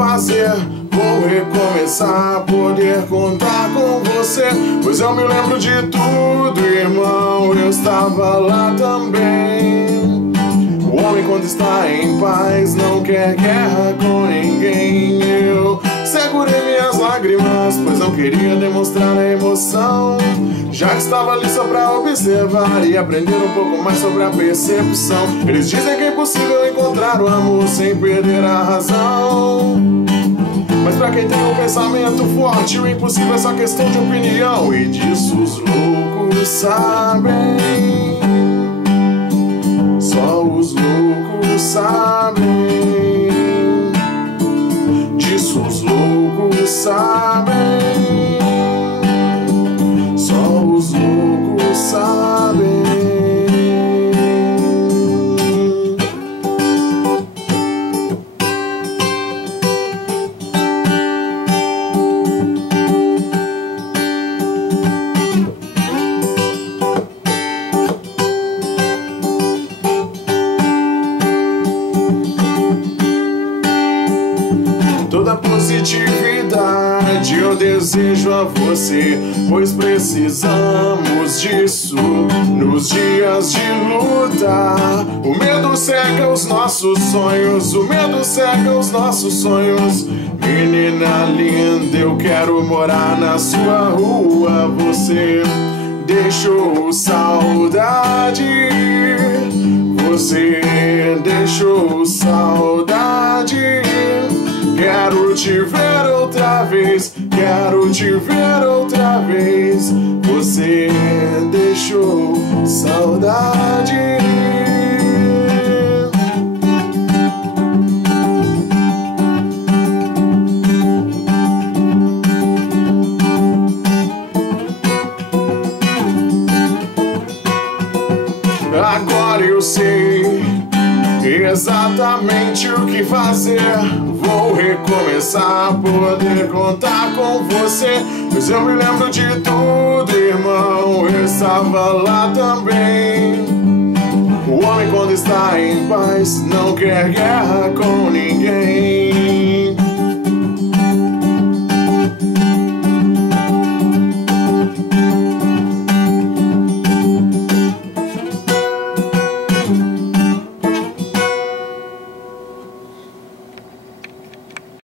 fazer. Vou recomeçar, poder contar com você, pois eu me lembro de tudo, irmão, eu estava lá também. O homem, quando está em paz, não quer guerra com ninguém. Eu segurei minhas lágrimas, pois não queria demonstrar a emoção, já que estava ali só pra observar e aprender um pouco mais sobre a percepção. Eles dizem que é impossível encontrar o amor sem perder a razão, mas pra quem tem um pensamento forte, o impossível é só questão de opinião, e disso os loucos sabem. Só os loucos sabem. Disso os loucos sabem. Só os loucos sabem. Toda positividade eu desejo a você, pois precisamos disso nos dias de luta. O medo cega os nossos sonhos, o medo cega os nossos sonhos. Menina linda, eu quero morar na sua rua. Você deixou saudade, você deixou saudade. Quero te ver outra vez, quero te ver outra vez. Você deixou saudade. Agora eu sei exatamente o que fazer. Vou recomeçar, poder contar com você, pois eu me lembro de tudo, irmão, eu estava lá também. O homem, quando está em paz, não quer guerra com ninguém.